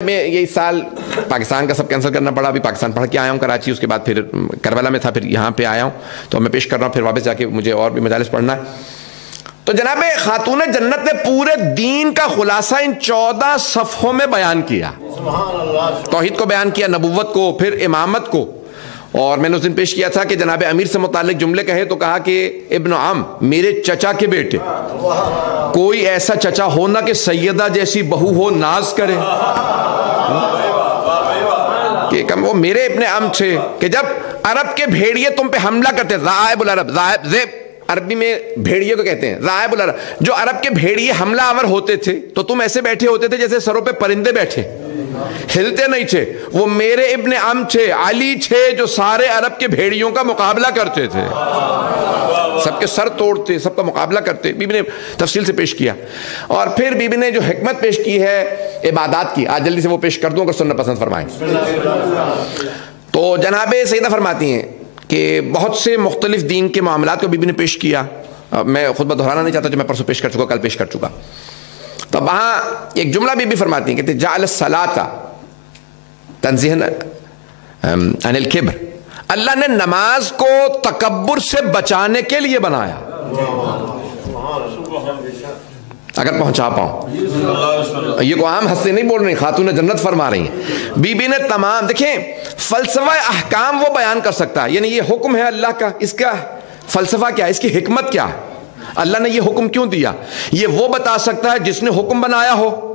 میں یہ سال پاکستان کا سب کینسل کرنا پڑا. ابھی پاکستان پڑھ کے آیا ہوں کراچی, اس کے بعد پھر کربلا میں تھا, پھر یہاں پہ آیا ہوں, تو میں پیش کر رہا ہوں, پھر واپس جا کے مجھے اور بھی مجالس پڑھنا ہے. تو جناب خاتون جنت نے پورے دین کا خلاصہ ان 14 صفحوں میں بیان کیا. توحید کو بیان کیا, نبوت کو, پھر امامت کو. اور میں نے اس دن پیش کیا تھا کہ جناب امیر سے متعلق جملے کہے تو کہا کہ ابن عم, میرے چچا کے بیٹے, کوئی ایسا چچا ہونا کہ سیدہ جیسی بہو ہو ناز کرے, کہ وہ میرے ابن عم تھے کہ جب عرب کے بھیڑیے تم پہ حملہ کرتے, ذائب العرب, ذیب عربی میں بھیڑیے کو کہتے ہیں, ذائب العرب, جو عرب کے بھیڑیے حملہ آور ہوتے تھے تو تم ایسے بیٹھے ہوتے تھے جیسے سروں پہ پرندے بیٹھے, ہلتے نہیں تھے. وہ میرے ابن عم تھے, علی تھے, جو سارے عرب کے بھیڑیوں کا مقابلہ کرتے تھے, سب کے سر توڑتے, سب کا مقابلہ کرتے. بی بی نے تفصیل سے پیش کیا. اور پھر بی بی نے جو حکمت پیش کی ہے عبادات کی, آج جلدی سے وہ پیش کر دوں اگر سننا پسند فرمائیں. تو جناب سیدہ فرماتی ہیں کہ بہت سے مختلف دین کے معاملات کو بی بی نے پیش کیا. میں خطبہ دہرانا نہیں چاہتا جو میں پرسوں پیش کر چکا, کل پیش کر چکا. تو وہاں ایک جملہ بی بی فرماتی ہیں کہ جعل الصلاۃ تنزیہا عن الکبر, اللہ نے نماز کو تکبر سے بچانے کے لیے بنایا. اگر پہنچا پاؤں, یہ کو عام ہنستے نہیں بول رہی, خاتون جنت فرما رہی ہیں. بی بی نے تمام, دیکھیں فلسفہ احکام وہ بیان کر سکتا ہے, یعنی یہ حکم ہے اللہ کا, اس کا فلسفہ کیا ہے, اس کی حکمت کیا ہے, اللہ نے یہ حکم کیوں دیا, یہ وہ بتا سکتا ہے جس نے حکم بنایا ہو,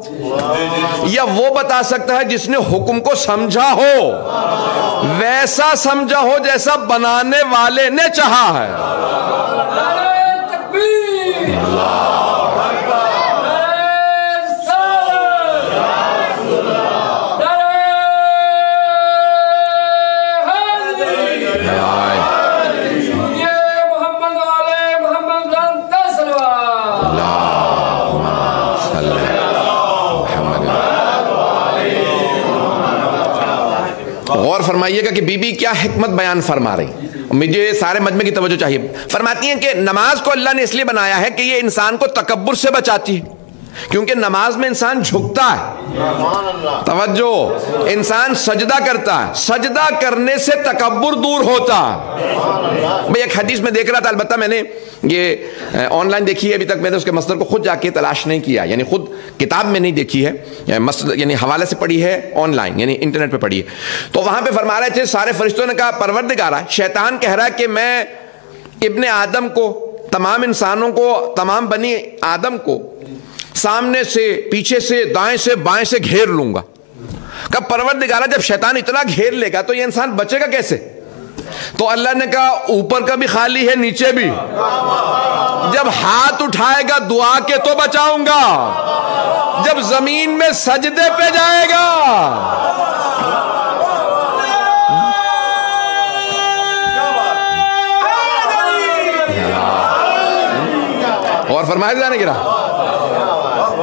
یا وہ بتا سکتا ہے جس نے حکم کو سمجھا ہو, ویسا سمجھا ہو جیسا بنانے والے نے چاہا ہے. غور فرمائیے گا کہ بی بی کیا حکمت بیان فرما رہی. مجھے سارے مجمع کی توجہ چاہیے. فرماتی ہیں کہ نماز کو اللہ نے اس لیے بنایا ہے کہ یہ انسان کو تکبر سے بچاتی ہے, کیونکہ نماز میں انسان جھکتا ہے. توجہ, انسان سجدہ کرتا ہے, سجدہ کرنے سے تکبر دور ہوتا ہے. میں ایک حدیث میں دیکھ رہا تھا, البتہ میں نے یہ آن لائن دیکھی ہے, ابھی تک میں نے اس کے مصدر کو خود جا کے تلاش نہیں کیا, یعنی خود کتاب میں نہیں دیکھی ہے, یعنی حوالے سے پڑھی ہے آن لائن, یعنی انٹرنیٹ پہ پڑھی ہے. تو وہاں پہ فرما رہے تھے سارے فرشتوں نے کہا پروردگارا, شیطان کہہ رہا ہے کہ میں ابن آدم کو, تمام انسانوں کو, تمام بنی آدم کو سامنے سے, پیچھے سے, دائیں سے, بائیں سے گھیر لوں گا. کہ پروردگارا جب شیطان اتنا گھیر لے گا تو یہ انسان بچے گا کیسے؟ تو اللہ نے کہا اوپر کا بھی خالی ہے, نیچے بھی, جب ہاتھ اٹھائے گا دعا کے تو بچاؤں گا, جب زمین میں سجدے پہ جائے گا. اور فرمائے جانے گرا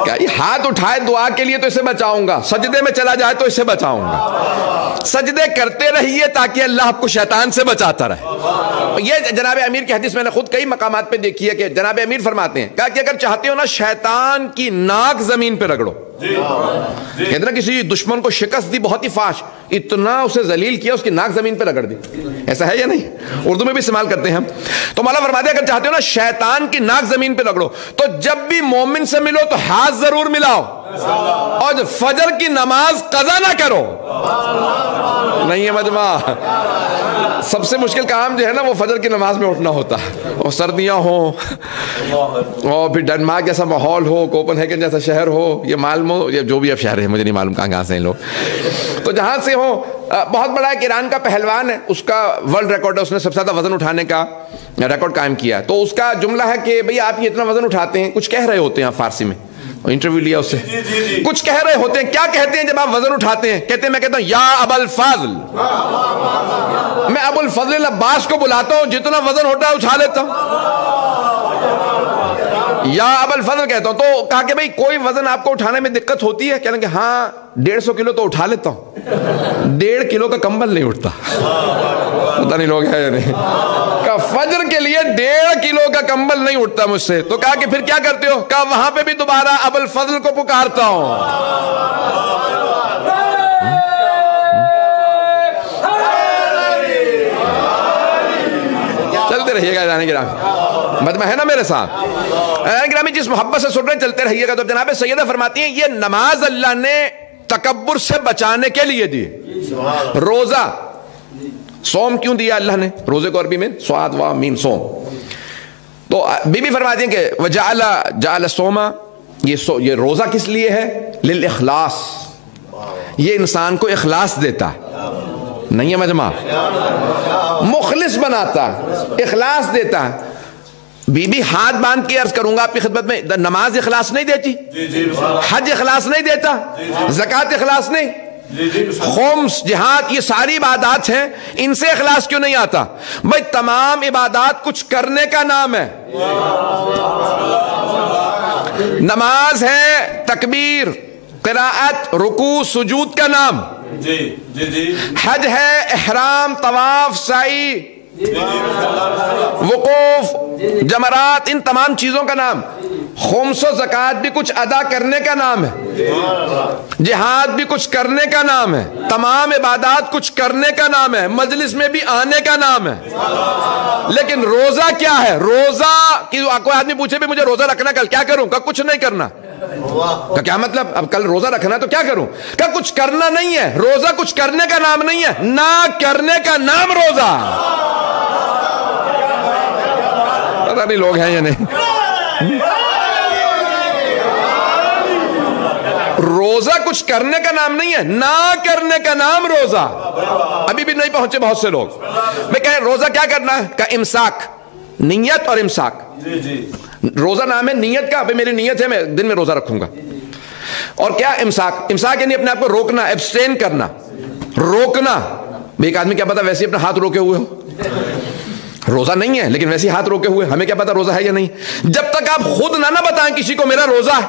کیا ہاتھ اٹھائے دعا کے لیے تو اسے بچاؤں گا, سجدے میں چلا جائے تو اسے بچاؤں گا. سجدے کرتے رہیے تاکہ اللہ آپ کو شیطان سے بچاتا رہے. یہ جناب امیر کی حدیث میں نے خود کئی مقامات پہ دیکھی ہے کہ جناب امیر فرماتے ہیں کہا کہ اگر چاہتے ہو نا شیطان کی ناک زمین پہ رگڑو. کہتے نا کسی دشمن کو شکست دی بہت ہی فاش, اتنا اسے ذلیل کیا اس کی ناک زمین پہ رگڑ دی. ایسا ہے یا نہیں؟ اردو میں بھی استعمال کرتے ہیں ہم. تو مولا فرماتے ہیں اگر چاہتے ہو نا شیطان کی ناک زمین پہ رگڑو, تو جب بھی مومن سے ملو تو ہاتھ ضرور ملاؤ, اور فجر کی نماز قضا نہ کرو. نہیں ہے مجمع, سب سے مشکل کام جو ہے نا وہ فجر کی نماز میں اٹھنا ہوتا ہے, اور سردیاں ہوں, اور پھر ڈنمارک جیسا ماحول ہو, کوپن ہیگن جیسا شہر ہو, یہ مالمو, یہ جو بھی اب شہر ہے مجھے نہیں معلوم کہاں سے ہیں لوگ, تو جہاں سے ہو. بہت بڑا ایک ایران کا پہلوان ہے, اس کا ورلڈ ریکارڈ ہے, اس نے سب سے زیادہ وزن اٹھانے کا ریکارڈ قائم کیا ہے. تو اس کا جملہ ہے کہ بھئی آپ یہ اتنا وزن اٹھاتے ہیں, کچھ کہہ رہے ہوتے ہیں فارسی میں, انٹرویو لیا اس سے, کچھ کہہ رہے ہوتے ہیں, کیا کہتے ہیں جب آپ وزن اٹھاتے ہیں؟ کہتے ہیں میں کہتا ہوں یا ابا الفضل, میں ابو الفضل عباس کو بلاتا ہوں, جتنا وزن ہوتا ہے اٹھا لیتا ہوں, یا ابا الفضل کہتا ہوں. تو کہا کہ بھئی کوئی وزن آپ کو اٹھانے میں دقت ہوتی ہے؟ کہنے کہ ہاں 150 کلو تو اٹھا لیتا ہوں, 1.5 کلو کا کمبل نہیں اٹھتا. پتہ نہیں لوگ ہے یا نہیں, کہا فجر کے لیے 1.5 کلو کا کمبل نہیں اٹھتا مجھ سے. تو کہا کہ پھر کیا کرتے ہو؟ کہا وہاں پہ بھی دوبارہ ابو الفضل کو پکارتا ہوں. رہیے گا جانے گرامی، مجمع ہے نا میرے ساتھ گرامی، جس محبت سے سن رہے چلتے رہیے گا۔ تو جناب سیدہ فرماتی ہیں یہ نماز اللہ نے تکبر سے بچانے کے لیے دی۔ روزہ، صوم کیوں دیا اللہ نے؟ روزے کو عربی میں سواد وا میم صوم، تو بی بی فرماتی ہیں کہ جعل صوما، یہ روزہ کس لیے ہے؟ للاخلاص، یہ انسان کو اخلاص دیتا ہے، نہیں ہے مجمع، مخلص بناتا ہے، اخلاص دیتا ہے۔ بی بی ہاتھ باندھ کے عرض کروں گا آپ کی خدمت میں، نماز اخلاص نہیں دیتی، حج اخلاص نہیں دیتا، زکوٰۃ اخلاص نہیں، خمس، جہاد، یہ ساری عبادات ہیں، ان سے اخلاص کیوں نہیں آتا؟ بھائی تمام عبادات کچھ کرنے کا نام ہے۔ نماز ہے تکبیر، قراءت، رکوع، سجود کا نام، حج ہے احرام، طواف، سعی، وقوف، جمرات، ان تمام چیزوں کا نام۔ خمس و زکوٰۃ بھی کچھ ادا کرنے کا نام ہے، جہاد بھی کچھ کرنے کا نام ہے، تمام عبادات کچھ کرنے کا نام ہے، مجلس میں بھی آنے کا نام ہے۔ لیکن روزہ کیا ہے؟ روزہ کہ کوئی آدمی پوچھے بھی مجھے روزہ رکھنا کل کیا کروں؟ کہ کچھ نہیں کرنا۔ کہ کیا مطلب؟ اب کل روزہ رکھنا تو کیا کروں؟ کہ کچھ کرنا نہیں ہے۔ روزہ کچھ کرنے کا نام نہیں ہے، نہ کرنے کا نام روزہ۔ پتہ نہیں لوگ ہیں یا نہیں۔ روزہ کچھ کرنے کا نام نہیں ہے، نہ کرنے کا نام روزہ۔ ابھی بھی نہیں پہنچے بہت سے لوگ۔ میں کہہ روزہ کیا کرنا ہے؟ کہ امساک، نیت اور امساک۔ روزہ نام ہے نیت کا، میری نیت ہے میں دن میں روزہ رکھوں گا۔ اور کیا امساک؟ امساک یعنی اپنے آپ کو روکنا، ایبسٹین کرنا، روکنا۔ ایک آدمی کیا پتا ویسے اپنا ہاتھ روکے ہوئے ہو، روزہ نہیں ہے لیکن ویسے ہاتھ روکے ہوئے، ہمیں کیا پتا روزہ ہے یا نہیں؟ جب تک آپ خود نہ بتائیں کسی کو میرا روزہ ہے،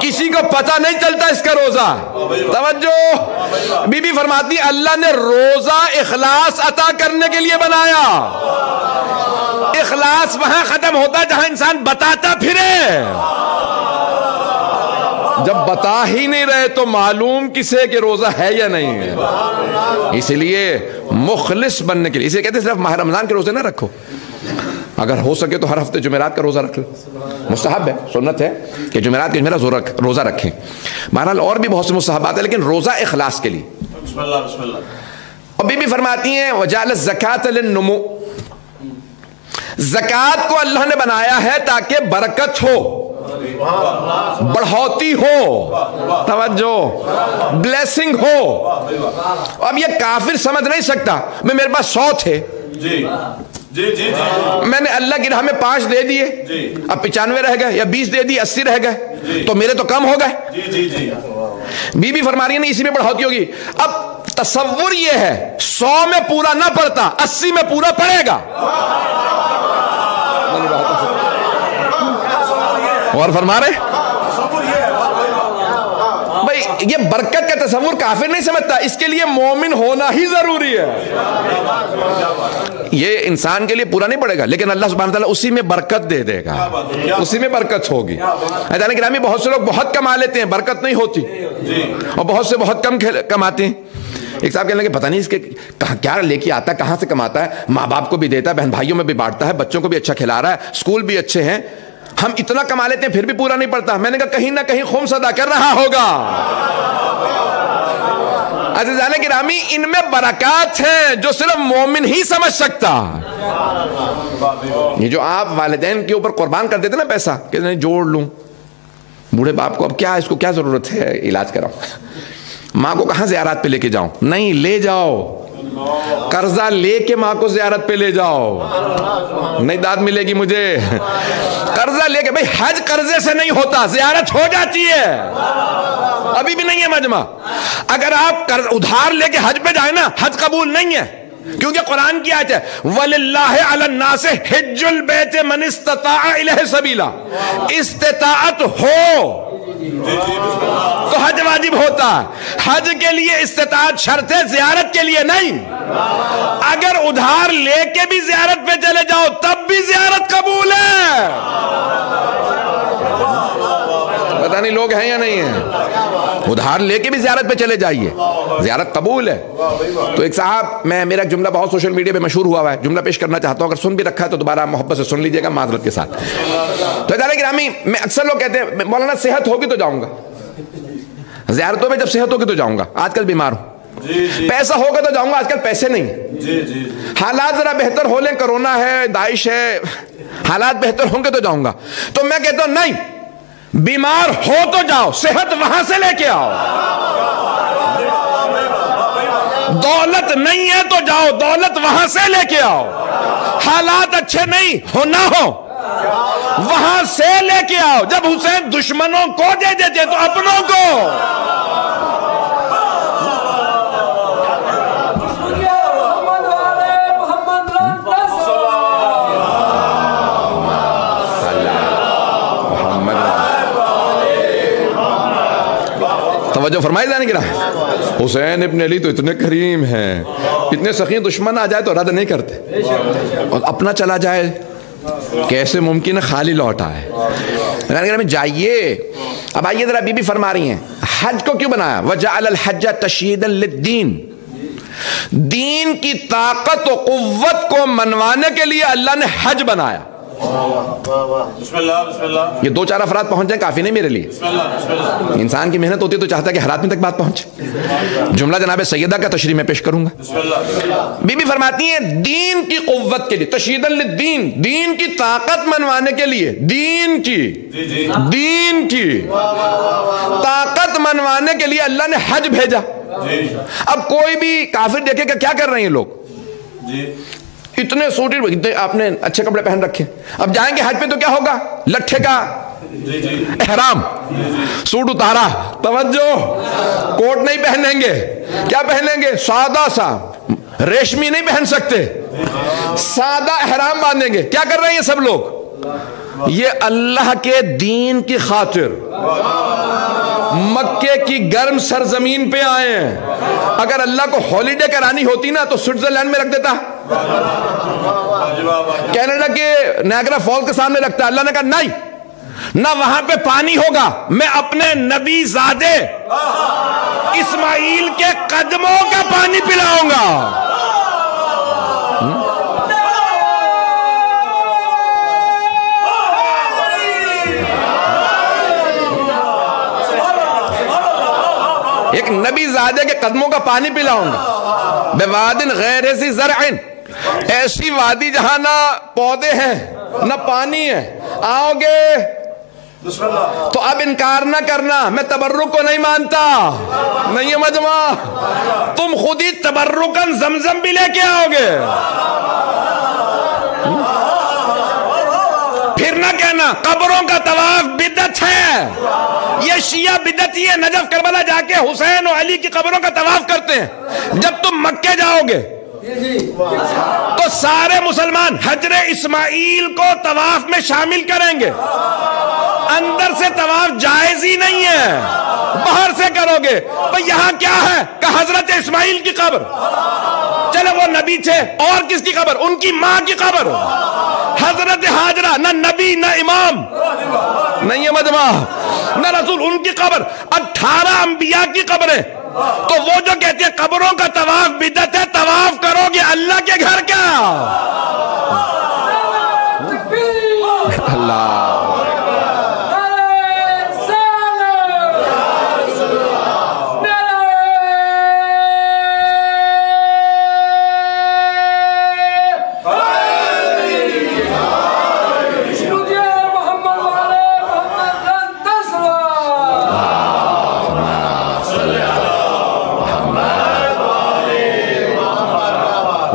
کسی کو پتہ نہیں چلتا اس کا روزہ۔ توجہ، بی بی فرماتی اللہ نے روزہ اخلاص عطا کرنے کے لیے بنایا۔ اخلاص وہاں ختم ہوتا جہاں انسان بتاتا پھرے۔ جب بتا ہی نہیں رہے تو معلوم کسے کہ روزہ ہے یا نہیں ہے؟ اسی لیے مخلص بننے کے لیے، اسے کہتے ہیں صرف ماہ رمضان کے روزے نہ رکھو، اگر ہو سکے تو ہر ہفتے جمعرات کا روزہ رکھ لو، مستحب ہے، سنت ہے کہ جمعرات کے جمعرات روزہ رکھیں۔ بہرحال اور بھی بہت سے مستحبات ہیں لیکن روزہ اخلاص کے لیے۔ بسم اللہ بسم اللہ۔ اور بی بی فرماتی ہیں وجعل الزکاۃ للنمو، زکوٰۃ کو اللہ نے بنایا ہے تاکہ برکت ہو، بڑھوتی ہو، توجہ، بلیسنگ ہو۔ اب یہ کافر سمجھ نہیں سکتا، میرے پاس 100 تھے، میں نے اللہ کی راہ میں 5 دے دیے، اب 95 رہ گئے، یا 20 دے دی 80 رہ گئے، تو میرے تو کم ہو گئے۔ بی بی فرما رہی ہے نہیں، اسی میں بڑھوتی ہوگی۔ اب تصور یہ ہے 100 میں پورا نہ پڑتا، 80 میں پورا پڑے گا۔ اور فرما رہے بھائی یہ برکت کا تصور کافر نہیں سمجھتا، اس کے لیے مومن ہونا ہی ضروری ہے۔ یہ انسان کے لیے پورا نہیں پڑے گا لیکن اللہ سبحانہ وتعالی اسی میں برکت دے دے گا، اسی میں برکت ہوگی۔ عزیزان گرامی بہت سے لوگ بہت کما لیتے ہیں، برکت نہیں ہوتی، اور بہت سے بہت کم کماتے ہیں۔ ایک صاحب کہنے لگے پتہ نہیں اس کے کیا لے کے آتا ہے، کہاں سے کماتا ہے، ماں باپ کو بھی دیتا ہے، بہن بھائیوں میں بھی بانٹتا ہے، بچوں کو بھی اچھا کھلا رہا ہے، اسکول بھی اچھے ہیں، ہم اتنا کما لیتے ہیں پھر بھی پورا نہیں پڑتا۔ میں نے کہا کہیں نہ کہیں خمس ادا کر رہا ہوگا۔ عزیزان گرامی ان میں برکات ہیں جو صرف مومن ہی سمجھ سکتا۔ یہ جو آپ والدین کے اوپر قربان کر دیتے نا پیسہ کہ نہیں جوڑ لوں، بوڑھے باپ کو اب کیا اس کو کیا ضرورت ہے علاج کراؤں، ماں کو کہاں زیارات پہ لے کے جاؤں، نہیں لے جاؤ، قرضہ لے کے ماں کو زیارت پہ لے جاؤ، نہیں داد ملے گی مجھے، قرضہ لے کے، بھئی حج قرضے سے نہیں ہوتا، زیارت ہو جاتی ہے، ابھی بھی نہیں ہے مجمع۔ اگر آپ ادھار لے کے حج پہ جائیں نا، حج قبول نہیں ہے، کیونکہ قرآن کی آیت ہے وَلِلَّهِ عَلَى النَّاسِ حِجُّ الْبَيْتِ مَنِ اسْتَطَاعَ إِلَيْهِ سَبِيلًا، استطاعت ہو تو حج واجب ہوتا ہے۔ حج کے لیے استطاعت شرط ہے، زیارت کے لیے نہیں۔ اگر ادھار لے کے بھی زیارت پہ چلے جاؤ تب بھی زیارت قبول ہے۔ پتہ نہیں لوگ ہیں یا نہیں ہیں۔ ادھار لے کے بھی زیارت پہ چلے جائیے، زیارت قبول ہے۔ تو ایک صاحب، میرا ایک جملہ بہت سوشل میڈیا پہ مشہور ہوا ہے، جملہ پیش کرنا چاہتا ہوں، اگر سن بھی رکھا ہے تو دوبارہ محبت سے سن لیجئے گا معذرت کے ساتھ۔ تو عزیزان گرامی، میں اکثر لوگ کہتے ہیں مولانا صحت ہوگی تو جاؤں گا، زیارتوں میں جب صحت ہوگی تو جاؤں گا، آج کل بیمار ہوں۔ پیسہ ہوگا تو جاؤں گا، آج کل پیسے نہیں۔ حالات ذرا بہتر ہو لیں، کرونا ہے، داعش ہے، حالات بہتر ہوں گے تو جاؤں گا۔ تو میں کہتا ہوں نہیں، بیمار ہو تو جاؤ، صحت وہاں سے لے کے آؤ۔ دولت نہیں ہے تو جاؤ، دولت وہاں سے لے کے آؤ۔ حالات اچھے نہیں ہو نہ ہو، وہاں سے لے کے آؤ۔ جب حسین دشمنوں کو دے دیتے تو اپنوں کو۔ توجہ فرمائی جانے گرا، حسین ابن علی تو اتنے کریم ہیں، اتنے سخی، دشمن آ جائے تو رد نہیں کرتے، اور اپنا چلا جائے کیسے ممکن ہے خالی لوٹ آئے۔ میں جائیے۔ اب آئیے ذرا، بی بی فرما رہی ہیں حج کو کیوں بنایا؟ وَجَعَلَ الْحَجَّ تَشْيِيدًا لِلدِّينِ، دین کی طاقت و قوت کو منوانے کے لیے اللہ نے حج بنایا۔ بسم اللہ بسم اللہ۔ یہ دو چار افراد پہنچ جائیں کافی نہیں میرے لیے۔ بسم اللہ بسم اللہ۔ انسان کی محنت ہوتی ہے تو چاہتا ہے کہ ہر آدمی تک بات پہنچے۔ جملہ جناب سیدہ کا تشریح میں پیش کروں گا۔ بسم اللہ۔ بی بی فرماتی ہیں دین کی قوت کے لیے، تشییدًا للدین، دین کی طاقت منوانے کے لیے، دین کی طاقت منوانے کے لیے اللہ نے حج بھیجا۔ اب کوئی بھی کافر دیکھے کہ کیا کر رہے ہیں لوگ، اتنے سوٹی، اتنے آپ نے اچھے کپڑے پہن رکھے، اب جائیں گے حج پہ تو کیا ہوگا؟ لٹھے کا احرام، سوٹ اتارا، توجہ، کوٹ نہیں پہنیں گے، کیا پہنیں گے؟ سادہ سا، ریشمی نہیں پہن سکتے، سادہ احرام باندھیں گے۔ کیا کر رہے ہیں یہ سب لوگ؟ یہ اللہ کے دین کی خاطر مکے کی گرم سرزمین پہ آئے ہیں۔ اگر اللہ کو ہالیڈے کرانی ہوتی نا تو سوئٹزرلینڈ میں رکھ دیتا، کینیڈا کے نیاگرا فالز کے سامنے رکھتا۔ اللہ نے کہا نہیں، نہ وہاں پہ پانی ہوگا، میں اپنے نبی زادے اسماعیل کے قدموں کا پانی پلاؤں گا۔ ایک نبی زادے کے قدموں کا پانی پلاؤں گا۔ بوادٍ غیر ذی زرع، ایسی وادی جہاں نہ پودے ہیں نہ پانی ہے، آؤ گے تو اب انکار نہ کرنا، میں تبرک کو نہیں مانتا، نہیں ہے مجمع، تم خود ہی تبرکاً زمزم بھی لے کے آؤ گے۔ پھر نہ کہنا قبروں کا طواف بدعت ہے، یہ شیعہ بدعتی ہے، نجف کربلا جا کے حسین و علی کی قبروں کا طواف کرتے ہیں۔ جب تم مکے جاؤ گے تو سارے مسلمان حجر اسماعیل کو طواف میں شامل کریں گے، اندر سے طواف جائز ہی نہیں ہے، باہر سے کرو گے۔ تو یہاں کیا ہے کہ حضرت اسماعیل کی قبر، چلے وہ نبی تھے، اور کس کی قبر؟ ان کی ماں کی قبر، حضرت حاجرہ، نہ نبی نہ امام، نہیں ہے مجمع، نہ رسول، ان کی قبر، 18 انبیاء کی قبریں۔ تو وہ جو کہتے ہیں قبروں کا طواف بدعت ہے، طواف کرو گے اللہ کے گھر کا۔ اللہ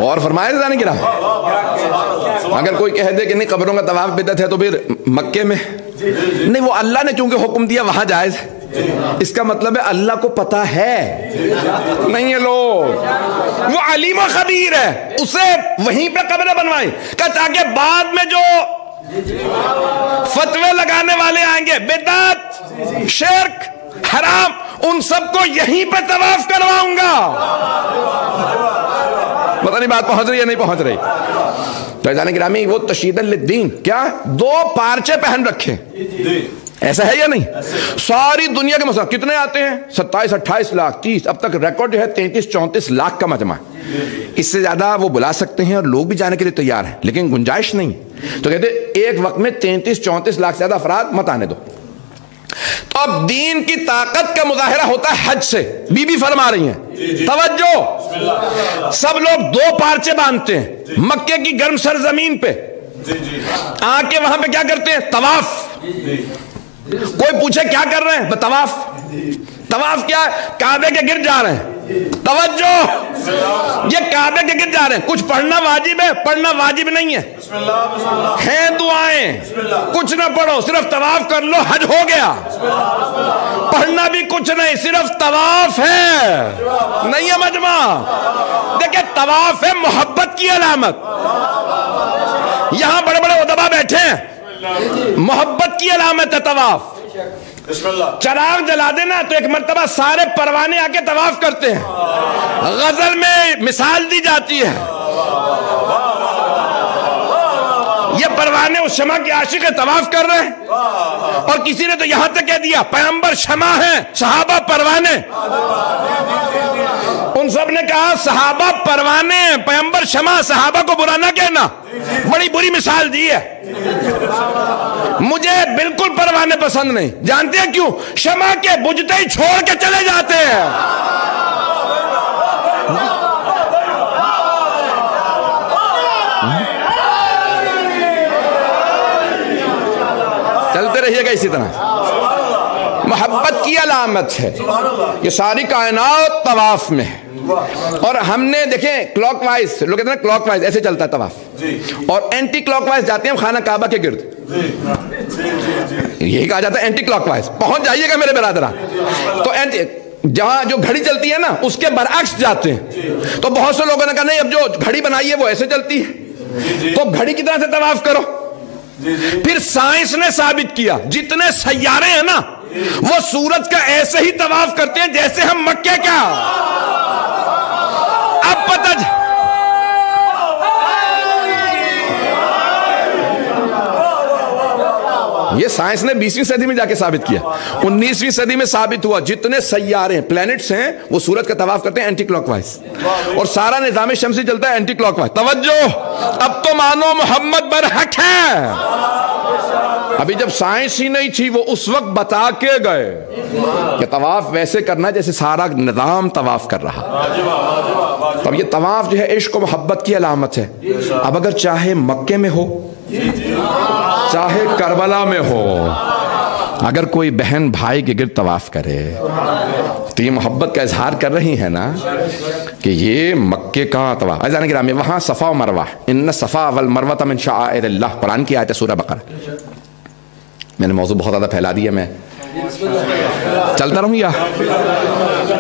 اور فرمایا جانے گرا، اگر کوئی کہہ دے کہ نہیں قبروں کا طواف بدعت ہے تو پھر مکے میں نہیں، وہ اللہ نے چونکہ حکم دیا وہاں جائز ہے، اس کا مطلب ہے اللہ کو پتا ہے نہیں ہے لوگ، وہ علیم و خبیر ہے، اسے وہیں پہ قبریں بنوائیں کہ تاکہ بعد میں جو فتوے لگانے والے آئیں گے بدعت، شرک، حرام، ان سب کو یہیں پہ طواف کرواؤں گا۔ پتہ نہیں بات پہنچ رہی ہے نہیں پہنچ رہی۔ تو عزیزان گرامی، وہ تشییدًا للدین، کیا 2 پارچے پہن رکھے، ایسا ہے یا نہیں؟ ساری دنیا کے مسلمان کتنے آتے ہیں؟ 27-28 لاکھ 30، اب تک ریکارڈ جو ہے 33-34 لاکھ کا مجمع. اس سے زیادہ وہ بلا سکتے ہیں اور لوگ بھی جانے کے لیے تیار ہیں، لیکن گنجائش نہیں. تو کہتے ایک وقت میں 33-34 لاکھ سے زیادہ افراد مت آنے دو. تو اب دین کی طاقت کا مظاہرہ ہوتا ہے حج سے. بی بی فرما رہی ہیں توجہ، سب لوگ 2 پارچے باندھتے ہیں مکے کی گرم سرزمین پہ، آ کے وہاں پہ کیا کرتے ہیں؟ طواف. کوئی پوچھے کیا کر رہے ہیں؟ طواف. طواف کیا ہے؟ کعبے کے گرد جا رہے ہیں. توجہ، یہ کعبے کے گرد جا رہے ہیں. کچھ پڑھنا واجب ہے؟ پڑھنا واجب نہیں ہے. ہیں دعائیں، کچھ نہ پڑھو، صرف طواف کر لو، حج ہو گیا. پڑھنا بھی کچھ نہیں، صرف طواف ہے. نہیں ہے مجمع؟ دیکھیں طواف ہے محبت کی علامت. یہاں بڑے بڑے ادبا بیٹھے ہیں، محبت کی علامت ہے طواف. چراغ جلا دینا تو ایک مرتبہ سارے پروانے آ کے طواف کرتے ہیں. غزل میں مثال دی جاتی ہے، یہ پروانے اس شمع کے عاشق طواف کر رہے ہیں. اور کسی نے تو یہاں تک کہہ دیا پیغمبر شمع ہیں، صحابہ پروانے. ان سب نے کہا صحابہ پروانے ہیں، پیغمبر شمع، صحابہ کو برا نہ کہنا. بڑی بری مثال دی ہے. مجھے بالکل پروانے پسند نہیں. جانتے ہیں کیوں؟ شمع کے بجھتے ہی چھوڑ کے چلے جاتے ہیں. چلتے رہیے گا اسی طرح. محبت کی علامت ہے. یہ ساری کائنات طواف میں ہے. اور ہم نے دیکھیں کلاک وائز، لوگ کہتے ہیں کلاک وائز ایسے چلتا ہے طواف، اور اینٹی کلاک وائز جاتے ہیں ہم خانہ کعبہ کے گرد. یہی کہا جاتا ہے اینٹی کلاک وائز. پہنچ جائیے گا میرے برادران. تو جہاں جو گھڑی چلتی ہے نا اس کے برعکس جاتے ہیں. تو بہت سے لوگوں نے کہا نہیں، اب جو گھڑی بنائی ہے وہ ایسے چلتی ہے، تو گھڑی کی طرح سے طواف کرو. پھر سائنس نے ثابت کیا جتنے سیارے ہیں نا وہ سورج کا ایسے ہی طواف کرتے ہیں جیسے ہم مکے کا. اب پتہ یہ سائنس نے 20ویں صدی میں جا کے ثابت کیا. 19ویں صدی میں ثابت ہوا جتنے سیارے ہیں، پلینٹس ہیں، وہ سورج کا طواف کرتے ہیں اینٹی کلاک وائز، اور سارا نظام شمسی چلتا ہے اینٹی کلاک وائز. توجہ، اب تو مانو محمد برحق ہے. ابھی جب سائنس ہی نہیں تھی وہ اس وقت بتا کے گئے کہ طواف ویسے کرنا جیسے سارا نظام طواف کر رہا. اب یہ طواف جو ہے عشق و محبت کی علامت ہے. اب اگر چاہے مکے میں ہو چاہے کربلا میں ہو، اگر کوئی بہن بھائی کے گرد طواف کرے تو یہ محبت کا اظہار کر رہی ہے نا کہ یہ مکے کا طواف. عزیزان گرامی، وہاں صفا و مروہ، ان الصفا والمروہ من شعائر اللہ، قرآن کی آیت ہے سورہ بقرہ. میں نے موضوع بہت زیادہ پھیلا دیا، میں چلتا رہوں یا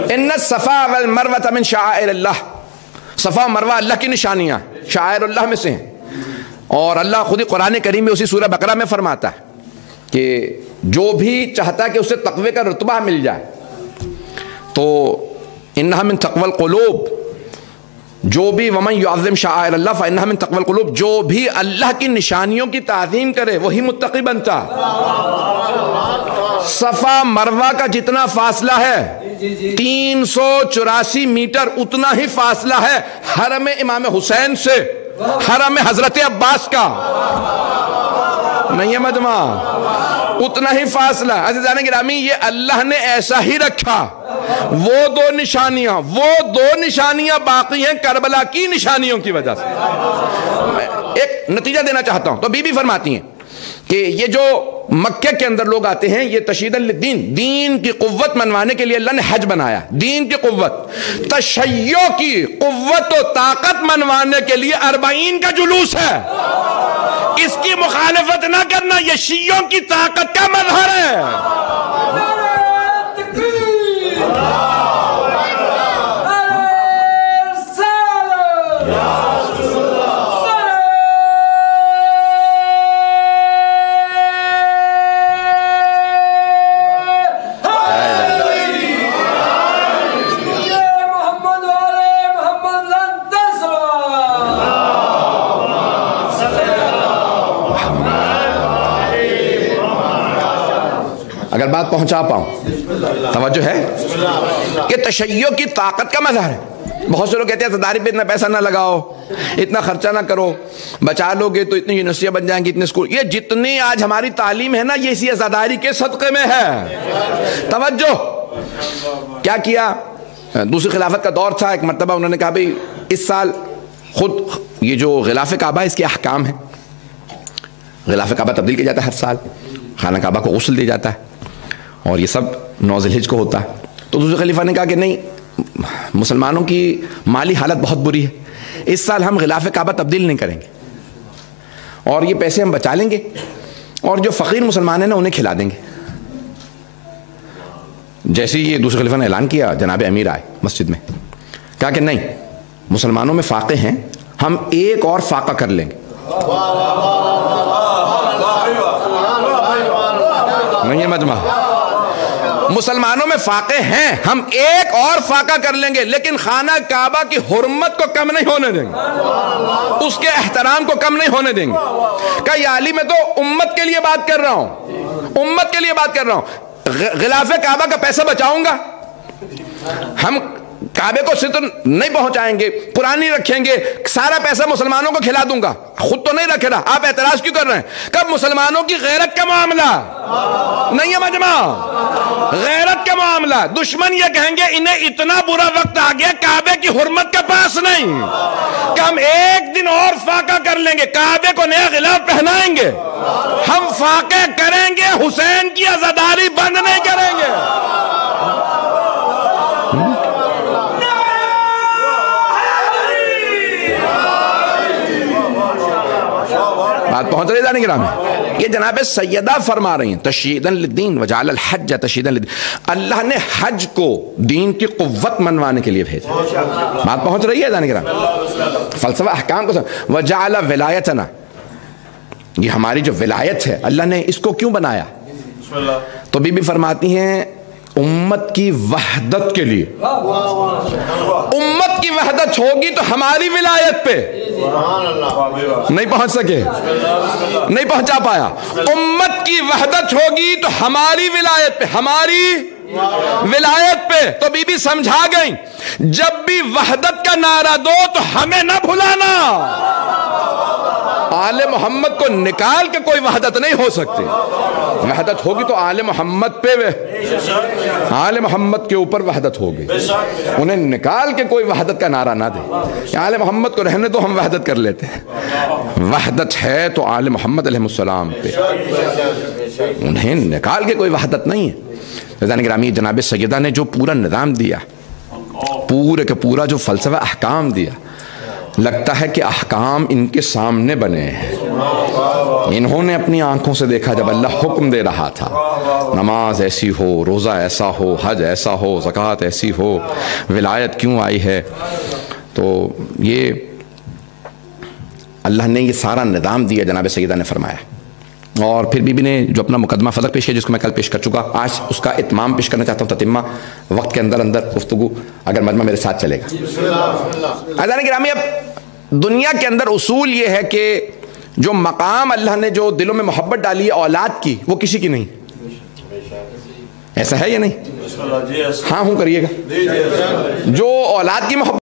ان الصفا والمروہ من شعائر اللہ. صفا و مروہ اللہ کی نشانیاں، شعائر اللہ میں سے ہیں. اور اللہ خود ہی قرآن کریم میں اسی سورہ بقرہ میں فرماتا ہے کہ جو بھی چاہتا ہے کہ اسے تقوی کا رتبہ مل جائے تو انہا من تقوی القلوب، جو بھی ومن یعظم شعائر اللہ فانہا من تقوی القلوب، جو بھی اللہ کی نشانیوں کی تعظیم کرے وہی متقی بنتا. صفا مروہ کا جتنا فاصلہ ہے 384 میٹر، اتنا ہی فاصلہ ہے حرم امام حسین سے حرم حضرت عباس کا. نہیں ہے مجمع؟ اتنا ہی فاصلہ. عزیزان گرامی، یہ اللہ نے ایسا ہی رکھا. وہ دو نشانیاں باقی ہیں کربلا کی نشانیوں کی وجہ سے. ایک نتیجہ دینا چاہتا ہوں. تو بی بی فرماتی ہیں کہ یہ جو مکہ کے اندر لوگ آتے ہیں یہ تشییدًا للدین، دین کی قوت منوانے کے لیے اللہ نے حج بنایا. دین کی قوت، تشیع کی قوت و طاقت منوانے کے لیے 40 کا جلوس ہے. اس کی مخالفت نہ کرنا یہ شیعوں کی طاقت کا مظہر ہے. اگر بات پہنچا پاؤں. توجہ ہے کہ تشیع کی طاقت کا مظہر ہے. بہت سے لوگ کہتے ہیں عزاداری پہ اتنا پیسہ نہ لگاؤ, اتنا خرچہ نہ کرو, بچا لو گے تو اتنی یونیورسٹیاں بن جائیں گی, اتنے اسکول. یہ جتنی آج ہماری تعلیم ہے نا, یہ اسی عزاداری کے صدقے میں ہے. توجہ. کیا کیا, دوسری خلافت کا دور تھا, ایک مرتبہ انہوں نے کہا بھئی اس سال خود یہ جو غلاف کعبہ اس کے احکام ہیں, غلاف کعبہ تبدیل کیا جاتا ہے ہر سال, خانہ کعبہ کو غسل دیا جاتا ہے, اور یہ سب 9 ذی الحجہ کو ہوتا ہے. تو دوسرے خلیفہ نے کہا کہ نہیں, مسلمانوں کی مالی حالت بہت بری ہے, اس سال ہم غلاف کعبہ تبدیل نہیں کریں گے, اور یہ پیسے ہم بچا لیں گے, اور جو فقیر مسلمان ہیں نا انہیں کھلا دیں گے. جیسے یہ دوسرے خلیفہ نے اعلان کیا, جناب امیر آئے مسجد میں, کہا کہ نہیں, مسلمانوں میں فاقے ہیں, ہم ایک اور فاقہ کر لیں گے. نہیں ہے مجمع, مسلمانوں میں فاقے ہیں, ہم ایک اور فاقہ کر لیں گے, لیکن خانہ کعبہ کی حرمت کو کم نہیں ہونے دیں گے, اس کے احترام کو کم نہیں ہونے دیں گے. کہ یا علی میں تو امت کے لیے بات کر رہا ہوں, امت کے لیے بات کر رہا ہوں, غلاف کعبہ کا پیسہ بچاؤں گا, ہم کعبے کو ستر نہیں پہنچائیں گے, پرانی رکھیں گے, سارا پیسہ مسلمانوں کو کھلا دوں گا. خود تو نہیں رکھ رہا, آپ اعتراض کیوں کر رہے ہیں؟ کب مسلمانوں کی غیرت کا معاملہ نہیں ہے مجمع, غیرت کا معاملہ. دشمن یہ کہیں گے انہیں اتنا برا وقت آ گیا کعبے کی حرمت کے پاس نہیں, کہ ہم ایک دن اور فاقہ کر لیں گے, کعبے کو نیا غلاف پہنائیں گے, ہم فاقے کریں گے, حسین کی عزاداری بند نہیں کریں گے. بات پہنچ رہی جانے گرام ہے. یہ جناب سیدہ فرما رہی ہیں تشییداً للدین وجعل الحج تشییداً للدین, اللہ نے حج کو دین کی قوت منوانے کے لیے بھیجا. بات پہنچ رہی ہے جانے گرام. فلسفہ احکام کو وجعل ولایتنا, یہ ہماری جو ولایت ہے اللہ نے اس کو کیوں بنایا؟ تو بی بی فرماتی ہیں امت کی وحدت کے لیے. امت کی وحدت ہوگی تو ہماری ولایت پہ نہیں پہنچ سکے, نہیں پہنچا پایا. امت کی وحدت ہوگی تو ہماری ولایت پہ, ہماری ولایت پہ. تو بی بی سمجھا گئی, جب بھی وحدت کا نعرہ دو تو ہمیں نہ بھلانا. آل محمد کو نکال کے کوئی وحدت نہیں ہو سکتی. وحدت ہوگی تو آل محمد پہ, آل محمد کے اوپر وحدت ہوگی. انہیں نکال کے کوئی وحدت کا نعرہ نہ دے. آل محمد کو رہنے تو ہم وحدت کر لیتے ہیں. وحدت ہے تو آل محمد علیہ السلام پہ, انہیں نکال کے کوئی وحدت نہیں ہے. رضوان گرامی, جناب سیدہ نے جو پورا نظام دیا, پورے کا پورا جو فلسفہ احکام دیا, لگتا ہے کہ احکام ان کے سامنے بنے ہیں. انہوں نے اپنی آنکھوں سے دیکھا جب اللہ حکم دے رہا تھا, نماز ایسی ہو, روزہ ایسا ہو, حج ایسا ہو, زکوٰۃ ایسی ہو, ولایت کیوں آئی ہے. تو یہ اللہ نے یہ سارا نظام دیا, جناب سیدہ نے فرمایا. اور پھر بی بی نے جو اپنا مقدمہ فلک پیش کیا, جس کو میں کل پیش کر چکا, آج اس کا اتمام پیش کرنا چاہتا ہوں, تتمہ وقت کے اندر اندر گفتگو, اگر مجمع میرے ساتھ چلے گا. عزیزان گرامی, اب دنیا کے اندر اصول یہ ہے کہ جو مقام اللہ نے جو دلوں میں محبت ڈالی ہے اولاد کی, وہ کسی کی نہیں. ایسا ہے یا نہیں؟ ہاں ہوں کریے گا. جو اولاد کی محبت